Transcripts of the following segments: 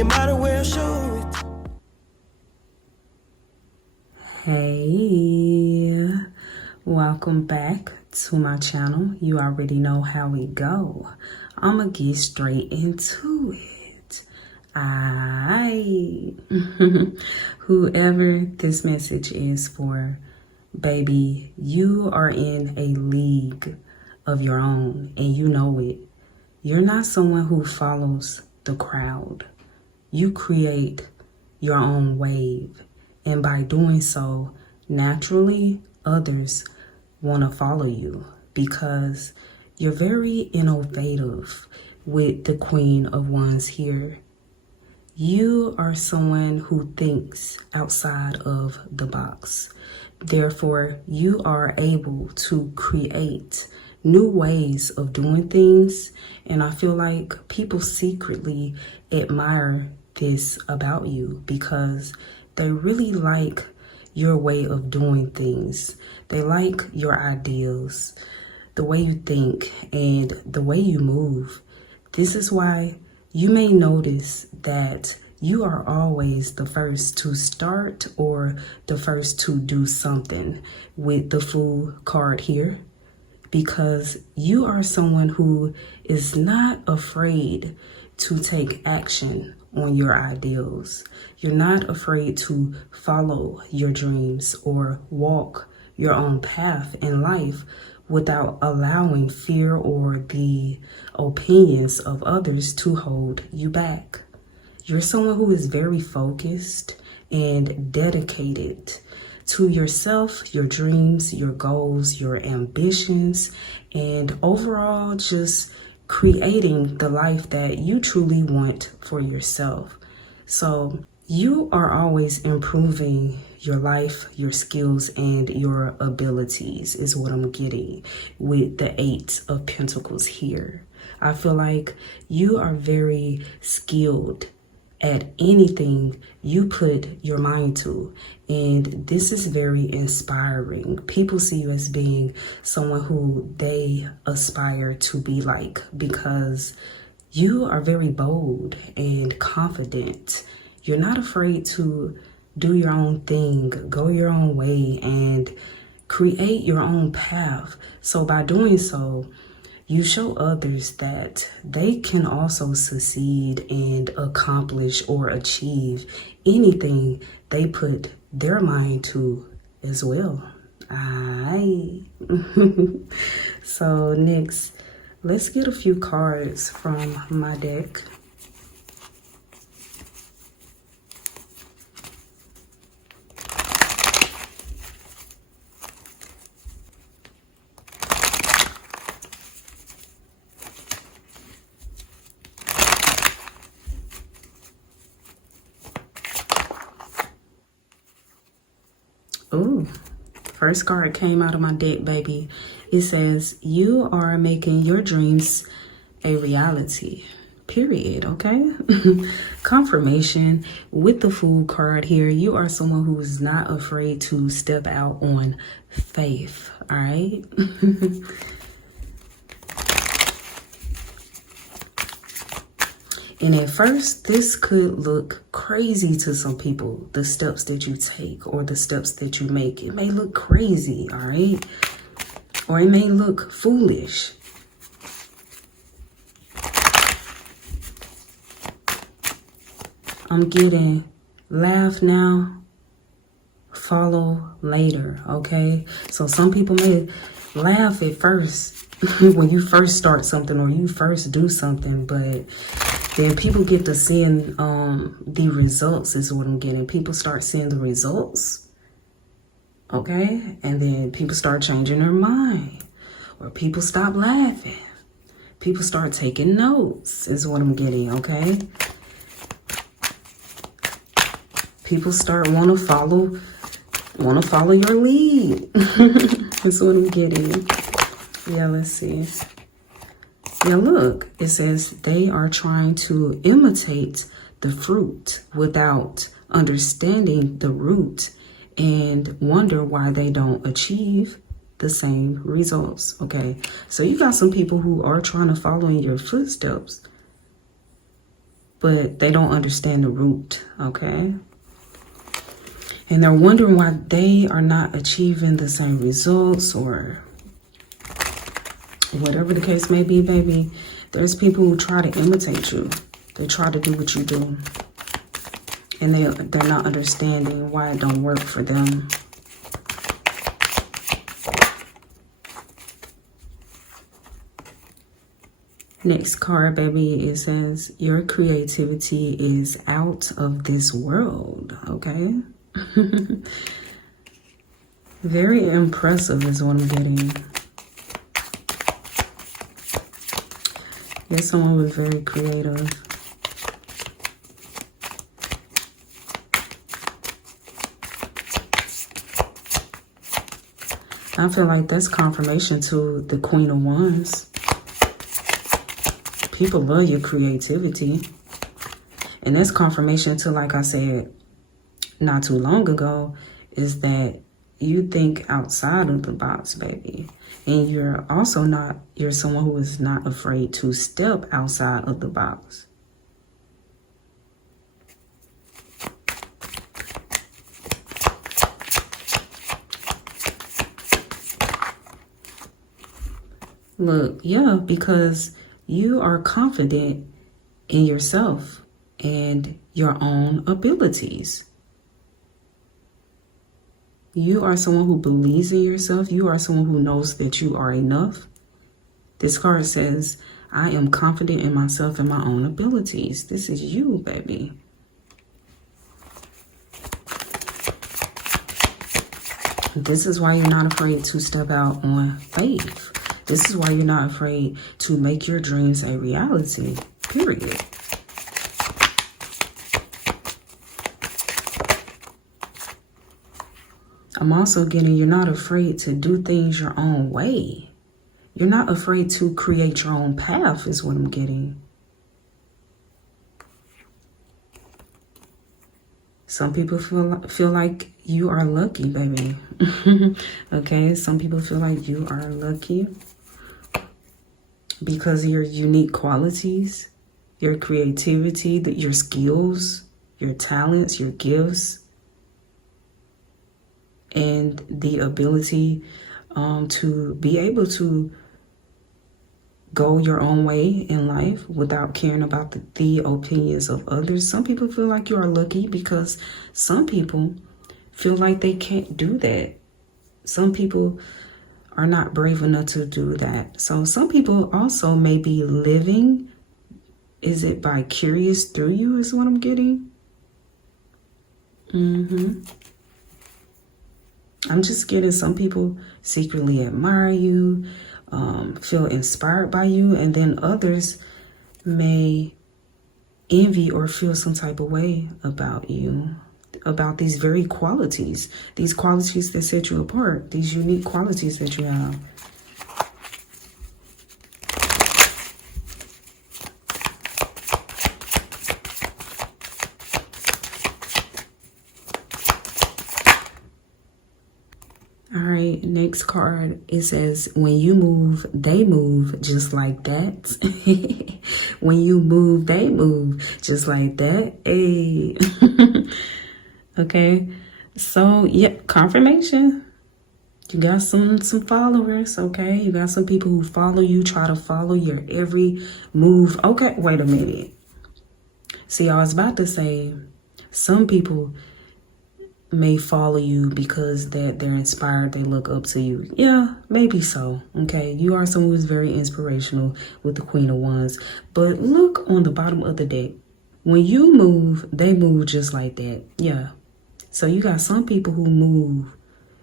you might as well show it. Hey, welcome back to my channel. You already know how we go. I'ma get straight into it. Whoever this message is for, baby, you are in a league of your own and you know it. You're not someone who follows the crowd. You create your own wave. And by doing so, naturally, others want to follow you because you're very innovative with the Queen of Wands here. You are someone who thinks outside of the box. Therefore, you are able to create new ways of doing things. And I feel like people secretly admire this about you because they really like your way of doing things. They like your ideals, the way you think, and the way you move. This is why you may notice that you are always the first to start or the first to do something with the Fool card here, because you are someone who is not afraid to take action on your ideals. You're not afraid to follow your dreams or walk your own path in life without allowing fear or the opinions of others to hold you back. You're someone who is very focused and dedicated to yourself, your dreams, your goals, your ambitions, and overall just creating the life that you truly want for yourself. So you are always improving your life, your skills, and your abilities is what I'm getting with the 8 of Pentacles here. I feel like you are very skilled at anything you put your mind to. And this is very inspiring. People see you as being someone who they aspire to be like, because you are very bold and confident. You're not afraid to do your own thing, go your own way, and create your own path. So by doing so, you show others that they can also succeed and accomplish or achieve anything they put their mind to as well. So next, let's get a few cards from my deck. Ooh, first card came out of my deck, baby. It says, you are making your dreams a reality, period, okay? Confirmation with the Fool card here. You are someone who is not afraid to step out on faith, all right? And at first, this could look crazy to some people, the steps that you take or the steps that you make. It may look crazy, all right? Or it may look foolish. I'm getting laugh now, follow later, okay? So some people may laugh at first when you first start something or you first do something, but then people get to seeing the results is what I'm getting. People start seeing the results, okay? And then people start changing their mind, or people stop laughing. People start taking notes is what I'm getting, okay? People start want to follow your lead. That's what I'm getting. Yeah, let's see. Yeah, look, it says they are trying to imitate the fruit without understanding the root and wonder why they don't achieve the same results. Okay, so you got some people who are trying to follow in your footsteps, but they don't understand the root, okay? And they're wondering why they are not achieving the same results, or whatever the case may be, baby. There's people who try to imitate you. They try to do what you do. And they're not understanding why it don't work for them. Next card, baby, it says, your creativity is out of this world, okay? Very impressive is what I'm getting. You're someone who's very creative. I feel like that's confirmation to the Queen of Wands. People love your creativity. And that's confirmation to, like I said not too long ago, is that you think outside of the box, baby. And you're also you're someone who is not afraid to step outside of the box. Look, yeah, because you are confident in yourself and your own abilities. You are someone who believes in yourself. You are someone who knows that you are enough. This card says, I am confident in myself and my own abilities. This is you, baby. This is why you're not afraid to step out on faith. This is why you're not afraid to make your dreams a reality, period. I'm also getting you're not afraid to do things your own way. You're not afraid to create your own path is what I'm getting. Some people feel like you are lucky, baby. Okay, some people feel like you are lucky because of your unique qualities, your creativity, your skills, your talents, your gifts, and the ability to be able to go your own way in life without caring about the opinions of others. Some people feel like you are lucky because some people feel like they can't do that. Some people are not brave enough to do that. So some people also may be living, is it vicarious through you is what I'm getting? I'm just getting some people secretly admire you, feel inspired by you, and then others may envy or feel some type of way about you, about these very qualities, these qualities that set you apart, these unique qualities that you have. All right, next card, it says, when you move, they move just like that. When you move, they move just like that. Hey. Okay, so, yep, confirmation. You got some followers, okay? You got some people who follow you, try to follow your every move. Okay, wait a minute. See, I was about to say, some people may follow you because they're inspired, they look up to you. Yeah, maybe so. Okay, you are someone who's very inspirational with the Queen of Wands. But look on the bottom of the deck. When you move, they move just like that. Yeah. So you got some people who move.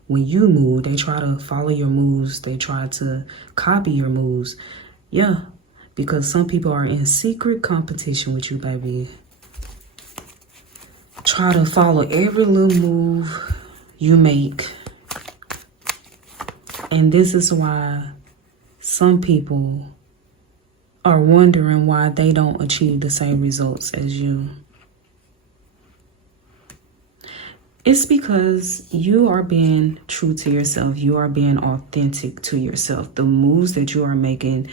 When you move, they try to follow your moves. They try to copy your moves. Yeah, because some people are in secret competition with you, baby. Try to follow every little move you make. And this is why some people are wondering why they don't achieve the same results as you. It's because you are being true to yourself. You are being authentic to yourself. The moves that you are making,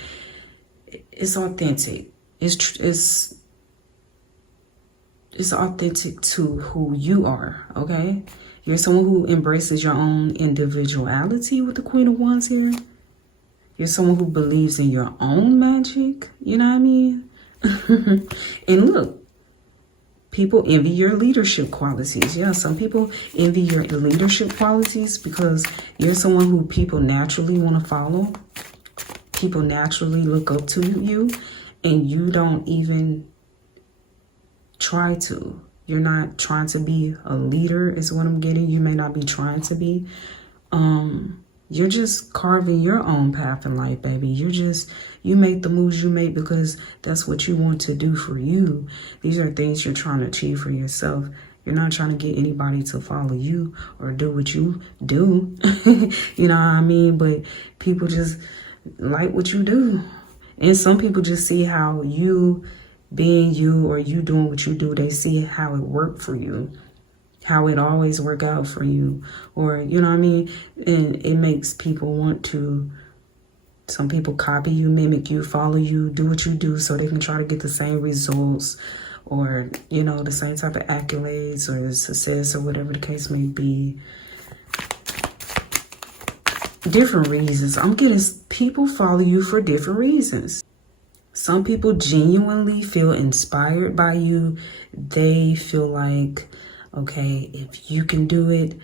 it's authentic. It's It's authentic to who you are, okay? You're someone who embraces your own individuality with the Queen of Wands here. You're someone who believes in your own magic, you know what I mean? And look, people envy your leadership qualities. Yeah, some people envy your leadership qualities because you're someone who people naturally want to follow. People naturally look up to you, and you don't even try to. You're not trying to be a leader is what I'm getting. You may not be trying to be. You're just carving your own path in life, baby. You make the moves you make because that's what you want to do for you. These are things you're trying to achieve for yourself. You're not trying to get anybody to follow you or do what you do. You know what I mean? But people just like what you do. And some people just see how you being you or you doing what you do, they see how it worked for you, how it always work out for you, or you know what I mean? And it makes people want to, some people copy you, mimic you, follow you, do what you do so they can try to get the same results or, you know, the same type of accolades or success or whatever the case may be. Different reasons. I'm getting people follow you for different reasons. Some people genuinely feel inspired by you. They feel like, okay, if you can do it,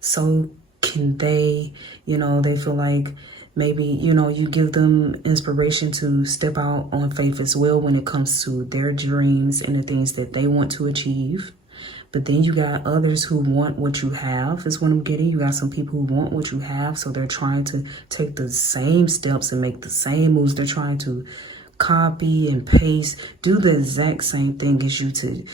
so can they. You know, they feel like maybe, you know, you give them inspiration to step out on faith as well when it comes to their dreams and the things that they want to achieve. But then you got others who want what you have, is what I'm getting. You got some people who want what you have, so they're trying to take the same steps and make the same moves. They're trying to copy and paste, do the exact same thing as you to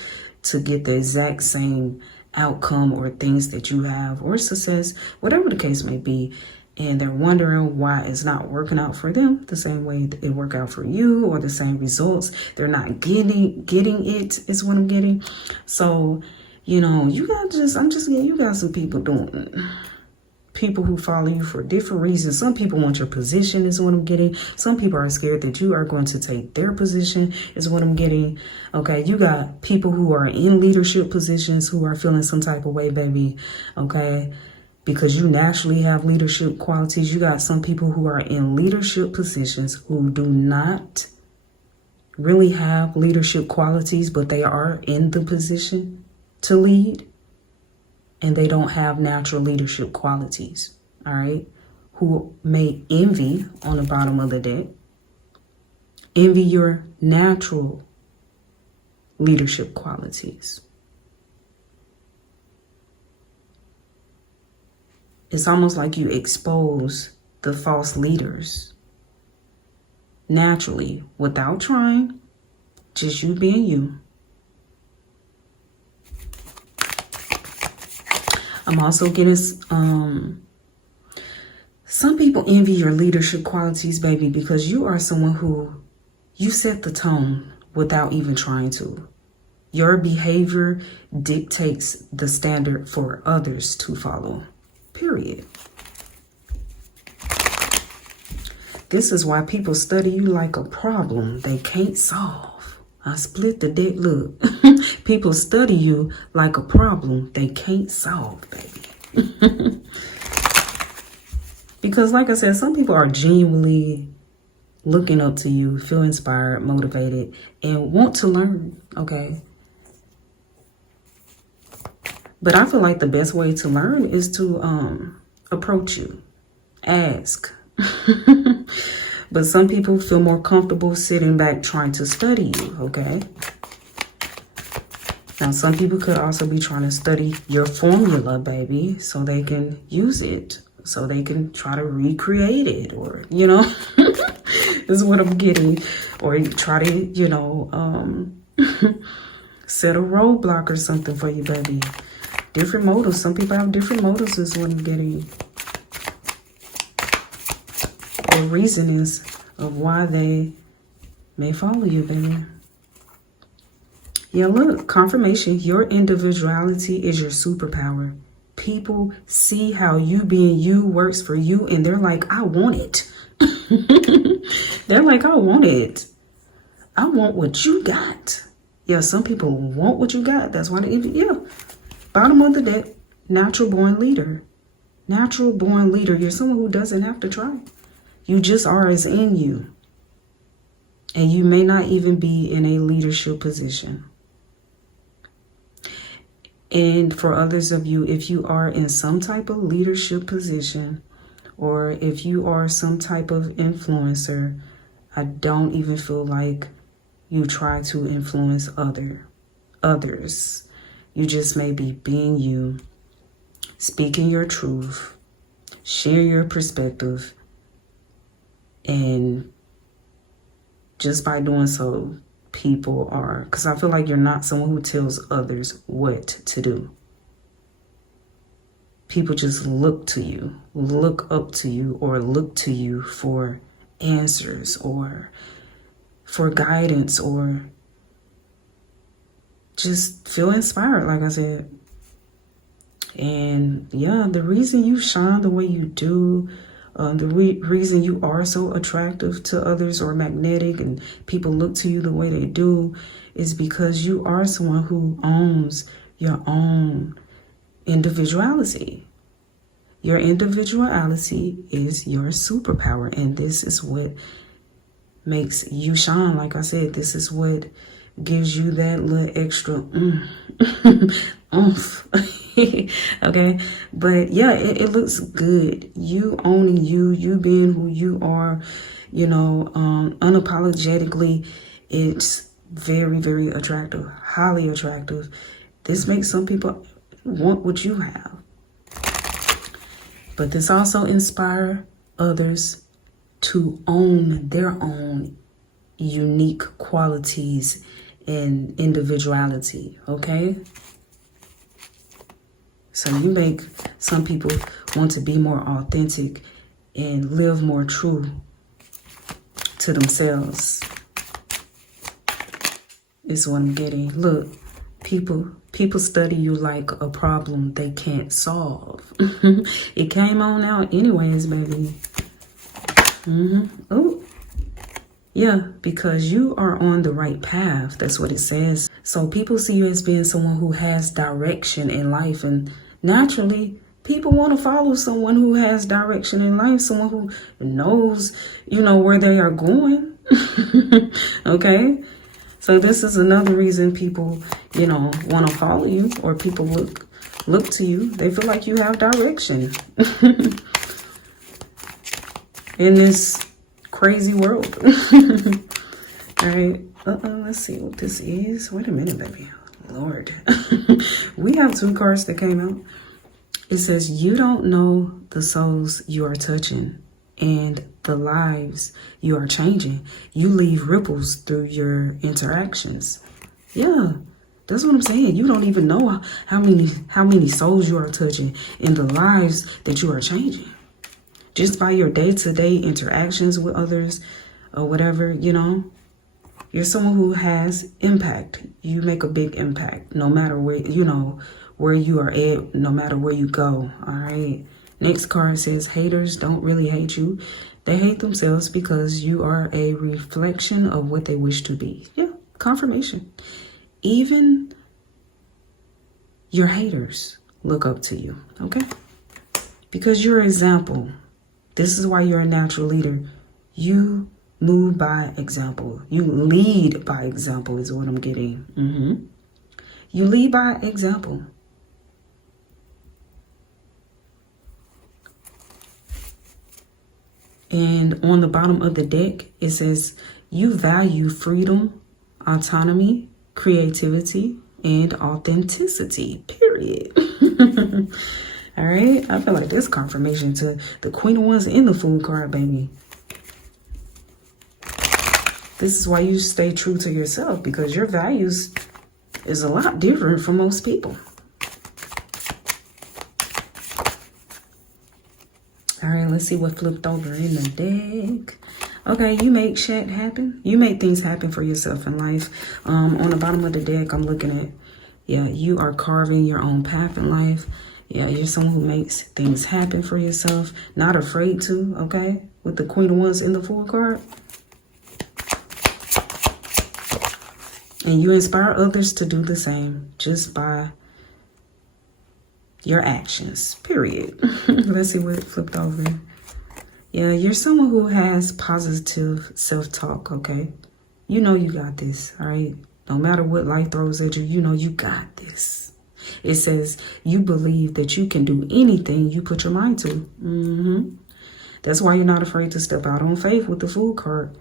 get the exact same outcome or things that you have or success, whatever the case may be. And they're wondering why it's not working out for them the same way it worked out for you, or the same results. They're not getting it, is what I'm getting. So, you know, you got you got some people doing, people who follow you for different reasons. Some people want your position, is what I'm getting. Some people are scared that you are going to take their position, is what I'm getting. Okay, you got people who are in leadership positions who are feeling some type of way, baby. Okay, because you naturally have leadership qualities. You got some people who are in leadership positions who do not really have leadership qualities, but they are in the position to lead, and they don't have natural leadership qualities, all right? Who may envy on the bottom of the deck, envy your natural leadership qualities. It's almost like you expose the false leaders naturally without trying, just you being you. I'm also getting some people envy your leadership qualities, baby, because you are someone who, you set the tone without even trying to. Your behavior dictates the standard for others to follow, period. This is why people study you like a problem they can't solve. I split the deck, look. People study you like a problem they can't solve, baby. Because like I said, some people are genuinely looking up to you, feel inspired, motivated, and want to learn, okay? But I feel like the best way to learn is to approach you, ask. But some people feel more comfortable sitting back trying to study you, okay? Now, some people could also be trying to study your formula, baby, so they can use it, so they can try to recreate it, or, you know, this is what I'm getting. Or try to, you know, set a roadblock or something for you, baby. Different motives. Some people have different motives, is what I'm getting. Or reasonings of why they may follow you, baby. Yeah, look, confirmation. Your individuality is your superpower. People see how you being you works for you, and they're like, I want it. They're like, I want it. I want what you got. Yeah, some people want what you got. That's why they even, yeah. Bottom of the deck, natural born leader. Natural born leader. You're someone who doesn't have to try. You just are as in you. And you may not even be in a leadership position. And for others of you, if you are in some type of leadership position, or if you are some type of influencer, I don't even feel like you try to influence others. You just may be being you, speaking your truth, share your perspective, and just by doing so, people are, because I feel like you're not someone who tells others what to do. People just look to you, look up to you, or look to you for answers or for guidance, or just feel inspired, like I said. And yeah, the reason you shine the way you do, the reason you are so attractive to others or magnetic and people look to you the way they do is because you are someone who owns your own individuality. Your individuality is your superpower, and this is what makes you shine. Like I said, this is what gives you that little extra oomph. Okay, but yeah, it looks good. You owning you being who you are, you know, unapologetically, it's very, very attractive, highly attractive. This makes some people want what you have. But this also inspires others to own their own unique qualities and individuality, okay? So you make some people want to be more authentic and live more true to themselves. Is what I'm getting. Look, people study you like a problem they can't solve. It came on out anyways, baby. Oh, yeah, because you are on the right path. That's what it says. So people see you as being someone who has direction in life, and naturally, people want to follow someone who has direction in life, someone who knows, you know, where they are going. Okay? So this is another reason people, you know, want to follow you, or people look to you. They feel like you have direction in this crazy world. All right. Let's see what this is. Wait a minute, baby. Lord. We have 2 cards that came out. It says, you don't know the souls you are touching and the lives you are changing. You leave ripples through your interactions. Yeah, that's what I'm saying. You don't even know how many souls you are touching and the lives that you are changing. Just by your day-to-day interactions with others or whatever, you know. You're someone who has impact. You make a big impact no matter where, you know, where you are at, no matter where you go. All right. Next card says, haters don't really hate you. They hate themselves because you are a reflection of what they wish to be. Yeah, confirmation. Even your haters look up to you, okay? Because you're an example. This is why you're a natural leader. You move by example. You lead by example is what I'm getting. You lead by example. And on the bottom of the deck, it says, you value freedom, autonomy, creativity, and authenticity, period. All right. I feel like this confirmation to the Queen of Wands in the Fool card, baby. This is why you stay true to yourself, because your values is a lot different from most people. All right, let's see what flipped over in the deck. Okay, you make shit happen. You make things happen for yourself in life. On the bottom of the deck, I'm looking at, yeah, you are carving your own path in life. Yeah, you're someone who makes things happen for yourself. Not afraid to, okay? With the Queen of Wands in the Fool card. And you inspire others to do the same just by your actions, period. Let's see what it flipped over. Yeah, you're someone who has positive self-talk, okay? You know you got this, all right? No matter what life throws at you, you know you got this. It says you believe that you can do anything you put your mind to. That's why you're not afraid to step out on faith with the Fool card.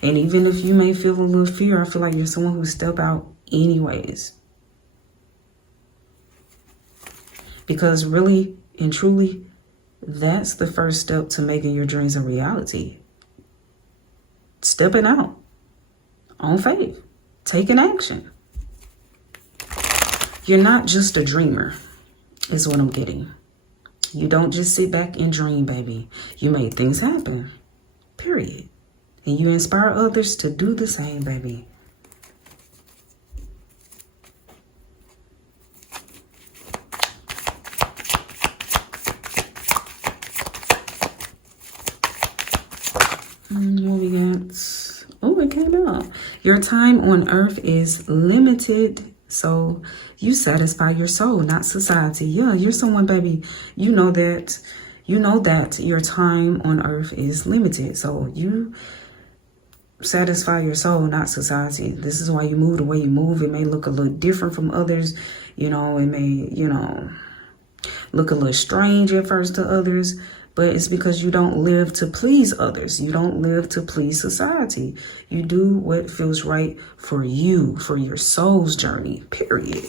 And even if you may feel a little fear, I feel like you're someone who step out anyways. Because really and truly, that's the first step to making your dreams a reality. Stepping out on faith, taking action. You're not just a dreamer, is what I'm getting. You don't just sit back and dream, baby. You make things happen, period. And you inspire others to do the same, baby. What we got? Oh, it came out. Your time on earth is limited, so you satisfy your soul, not society. Yeah, you're someone, baby. You know that your time on earth is limited, so you satisfy your soul, not society. This is why you move the way you move. It may look a little different from others. You know, it may, look a little strange at first to others, but it's because you don't live to please others. You don't live to please society. You do what feels right for you, for your soul's journey, period.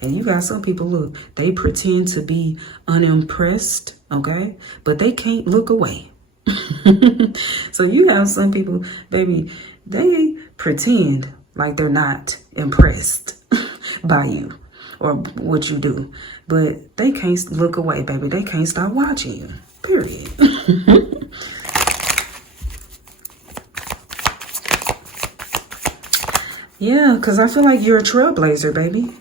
And you got some people, look, they pretend to be unimpressed, okay? But they can't look away. So you have some people, baby, they pretend like they're not impressed by you or what you do. But they can't look away, baby. They can't stop watching you. Period. Yeah, because I feel like you're a trailblazer, baby.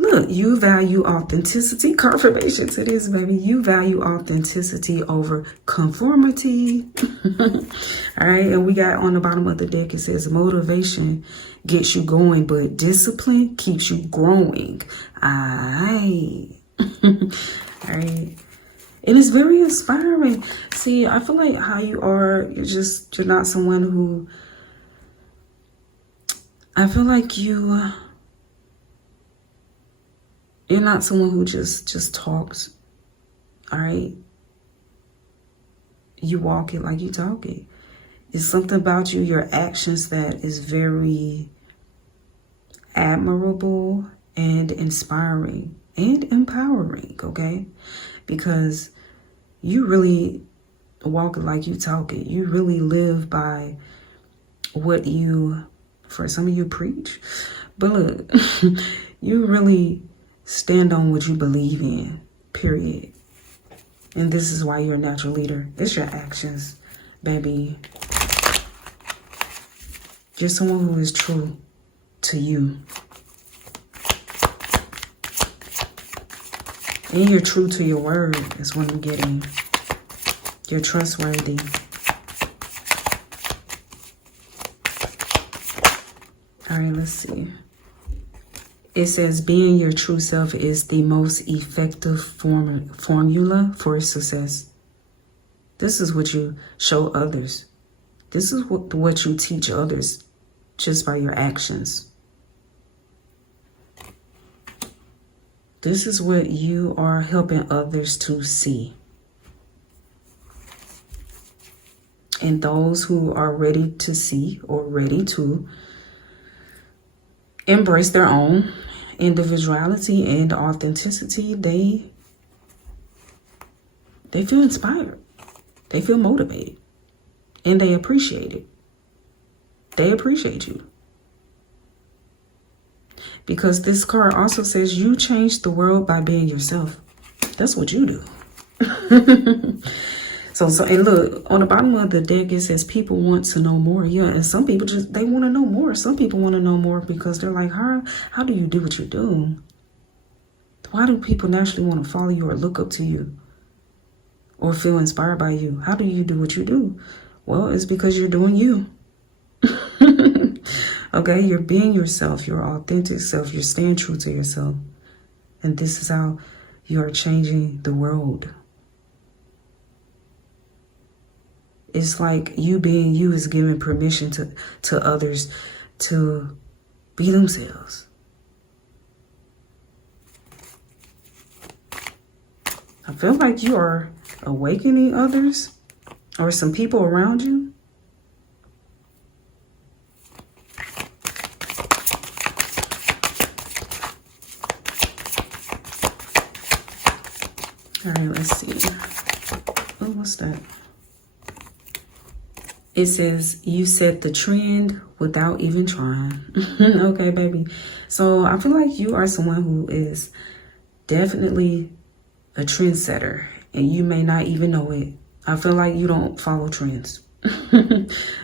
Look, you value authenticity. Confirmation to this, baby. You value authenticity over conformity. All right, and we got on the bottom of the deck, it says motivation gets you going, but discipline keeps you growing. All right. All right. And it's very inspiring. See, I feel like how you are, you're not someone who, I feel like you're not someone who just talks. All right. You walk it like you talk it. It's something about you, your actions, that is very admirable and inspiring and empowering, okay? Because you really walk it like you talk it. You really live by what you, for some of you, preach. But look, you really stand on what you believe in, period. And this is why you're a natural leader. It's your actions, baby. You're someone who is true to you. And you're true to your word is what I'm getting. You're trustworthy. All right, let's see. It says being your true self is the most effective formula for success. This is what you show others. This is what you teach others just by your actions. This is what you are helping others to see. And those who are ready to see or ready to embrace their own individuality and authenticity, they feel inspired. They feel motivated. And they appreciate it. They appreciate you. Because this card also says you change the world by being yourself. That's what you do. So and look, on the bottom of the deck, it says people want to know more. Yeah, and some people they want to know more. Some people want to know more because they're like, how do you do what you do? Why do people naturally want to follow you or look up to you or feel inspired by you? How do you do what you do? Well, it's because you're doing you. Okay, you're being yourself, your authentic self. You're staying true to yourself. And this is how you're changing the world. It's like you being you is giving permission to others to be themselves. I feel like you are awakening others or some people around you. All right, let's see. Oh, what's that? It says you set the trend without even trying. Okay, baby. So I feel like you are someone who is definitely a trendsetter, and you may not even know it. I feel like you don't follow trends.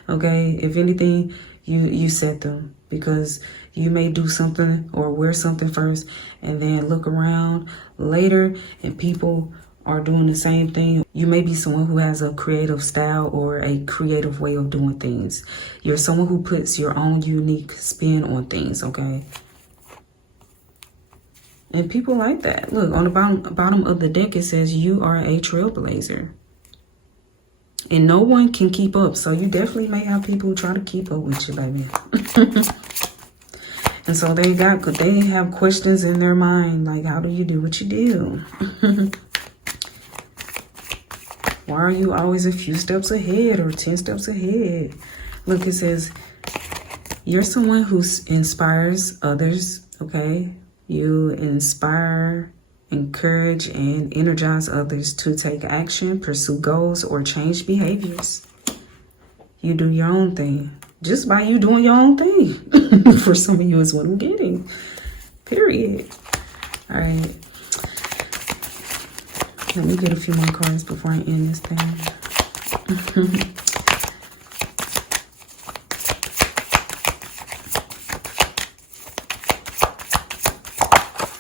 Okay, if anything, you set them, because you may do something or wear something first and then look around later and people are doing the same thing. You may be someone who has a creative style or a creative way of doing things. You're someone who puts your own unique spin on things, okay? And people like that. Look, on the bottom of the deck, it says you are a trailblazer. And no one can keep up. So you definitely may have people who try to keep up with you, baby. And so they have questions in their mind, like, how do you do what you do? Why are you always a few steps ahead or 10 steps ahead? Look, it says you're someone who inspires others, okay? You inspire, encourage, and energize others to take action, pursue goals, or change behaviors. You do your own thing. Just by you doing your own thing. For some of you is what I'm getting. Period. All right. Let me get a few more cards before I end this thing.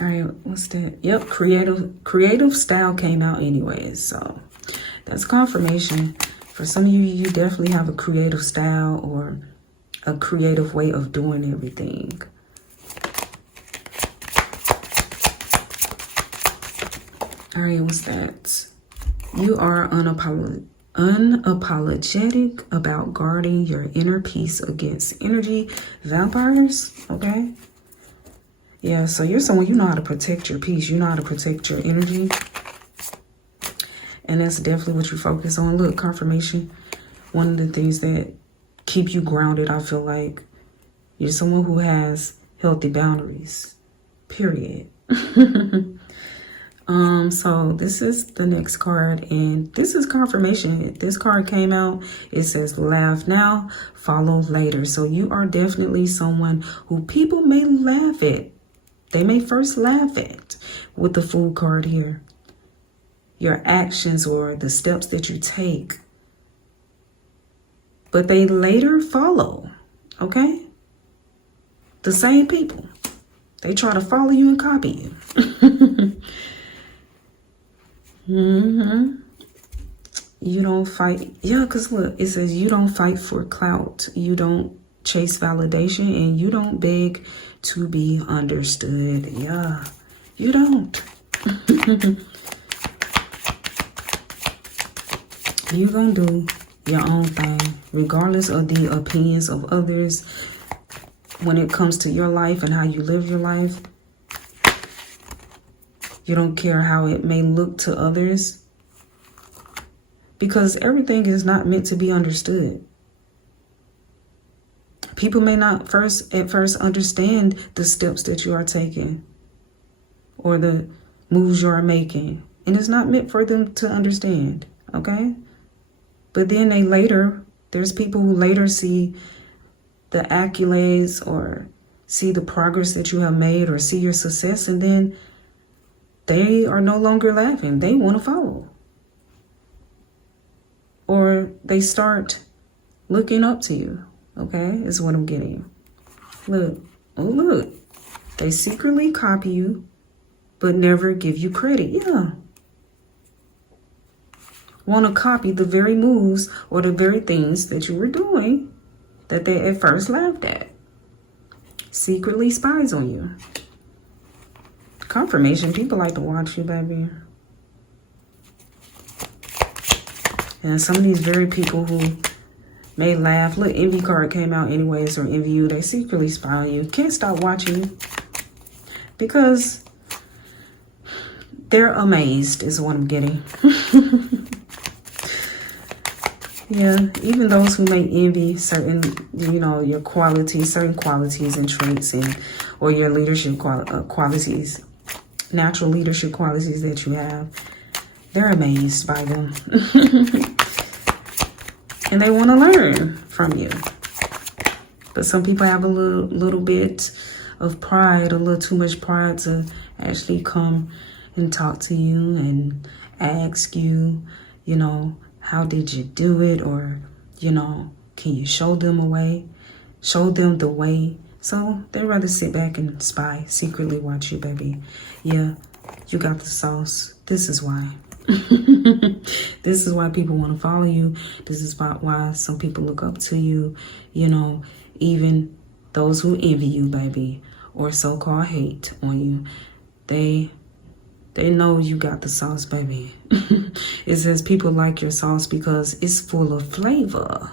All right, what's that? Yep, creative style came out anyways, so that's confirmation. For some of you, you definitely have a creative style or a creative way of doing everything. All right, what's that? You are unapologetic about guarding your inner peace against energy vampires, okay? Yeah, so you're someone, you know how to protect your peace. You know how to protect your energy. And that's definitely what you focus on. Look, confirmation. One of the things that keep you grounded, I feel like, you're someone who has healthy boundaries. Period. So this is the next card, and this is confirmation. This card came out, it says laugh now, follow later. So you are definitely someone who people may laugh at. They may first laugh at with the Fool card here. Your actions or the steps that you take, but they later follow, okay? The same people. They try to follow you and copy you. You don't fight. Yeah, because look, it says you don't fight for clout. You don't chase validation, and you don't beg to be understood. Yeah, you don't. You gonna do your own thing, regardless of the opinions of others. When it comes to your life and how you live your life, you don't care how it may look to others, because everything is not meant to be understood. People may not at first understand the steps that you are taking or the moves you are making, and it's not meant for them to understand, okay? But then there's people who later see the accolades or see the progress that you have made or see your success, and then they are no longer laughing. They want to follow. Or they start looking up to you, okay, is what I'm getting. Look, oh look, they secretly copy you, but never give you credit. Yeah. Want to copy the very moves or the very things that you were doing that they at first laughed at. secretly spies on you. Confirmation. People like to watch you, baby. And some of these very people who may laugh. Look, envy card came out anyways, or envy you. They secretly spy on you. Can't stop watching you. Because they're amazed is what I'm getting. Yeah, even those who may envy certain, you know, your qualities, certain qualities and traits, and or your leadership qualities, natural leadership qualities that you have, they're amazed by them. And they want to learn from you. But some people have a little bit of pride, a little too much pride to actually come and talk to you and ask you, you know, how did you do it? Or, you know, can you show them a way? Show them the way. So they rather sit back and spy, secretly watch you, baby. Yeah, you got the sauce. This is why. This is why people want to follow you. This is why some people look up to you. You know, even those who envy you, baby, or so-called hate on you, they know you got the sauce, baby. It says people like your sauce because it's full of flavor.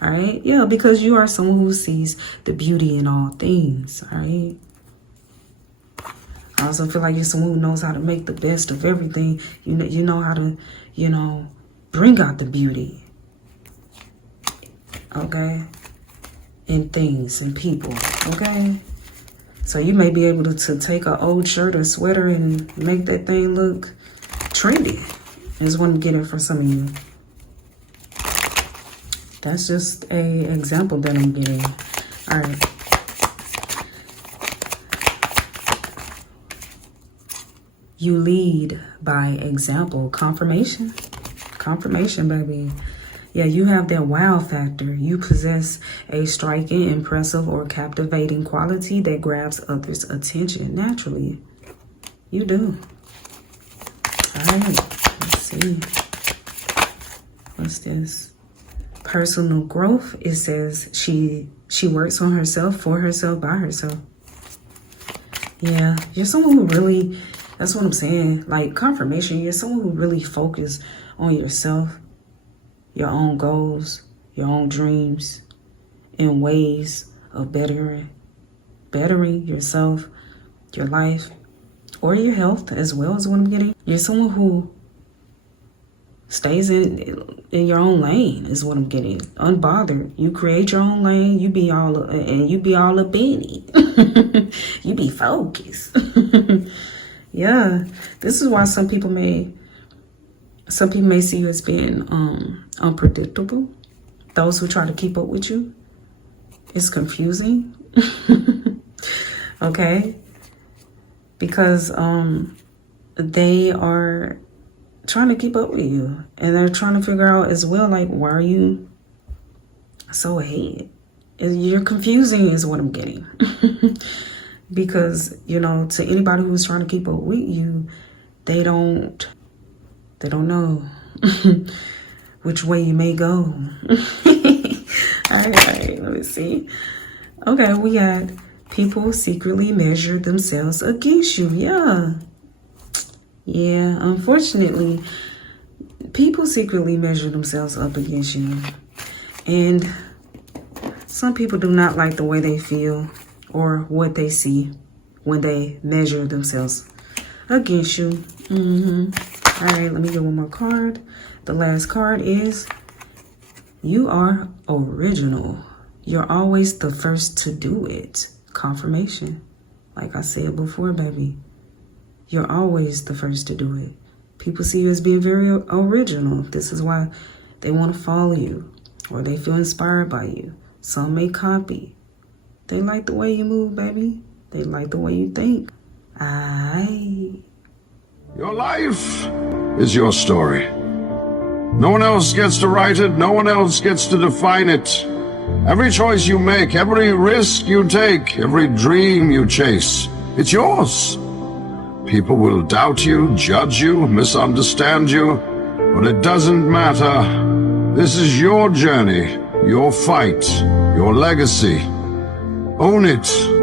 All right? Yeah, because you are someone who sees the beauty in all things. All right? I also feel like you're someone who knows how to make the best of everything. You know how to, you know, bring out the beauty. Okay? In things and people. Okay? So you may be able to take an old shirt or sweater and make that thing look trendy. Is what I'm getting for some of you. That's just an example that I'm getting. All right. You lead by example. Confirmation. Confirmation, baby. Yeah, you have that wow factor. You possess a striking, impressive, or captivating quality that grabs others' attention naturally. You do. All right, let's see. What's this? Personal growth. It says she works on herself, for herself, by herself. Yeah, you're someone who really, that's what I'm saying. Like confirmation, you're someone who really focus on yourself, your own goals, your own dreams, and ways of bettering yourself, your life, or your health as well as what I'm getting. You're someone who stays in your own lane is what I'm getting. Unbothered. You create your own lane. You be all up in it. You be focused. Yeah. This is why some people may see you as being unpredictable. Those who try to keep up with you. It's confusing. Okay? Because they are trying to keep up with you. And they're trying to figure out as well, like, why are you so ahead? You're confusing is what I'm getting. Because, you know, to anybody who's trying to keep up with you, they don't know which way you may go. All right, let me see. Okay, we got people secretly measure themselves against you. Yeah, unfortunately, people secretly measure themselves up against you. And some people do not like the way they feel or what they see when they measure themselves against you. All right, let me get one more card. The last card is you are original. You're always the first to do it. Confirmation. Like I said before, baby. You're always the first to do it. People see you as being very original. This is why they want to follow you or they feel inspired by you. Some may copy. They like the way you move, baby. They like the way you think. Your life is your story. No one else gets to write it. No one else gets to define it. Every choice you make, every risk you take, every dream you chase, it's yours. People will doubt you, judge you, misunderstand you, but it doesn't matter. This is your journey, your fight, your legacy. Own it.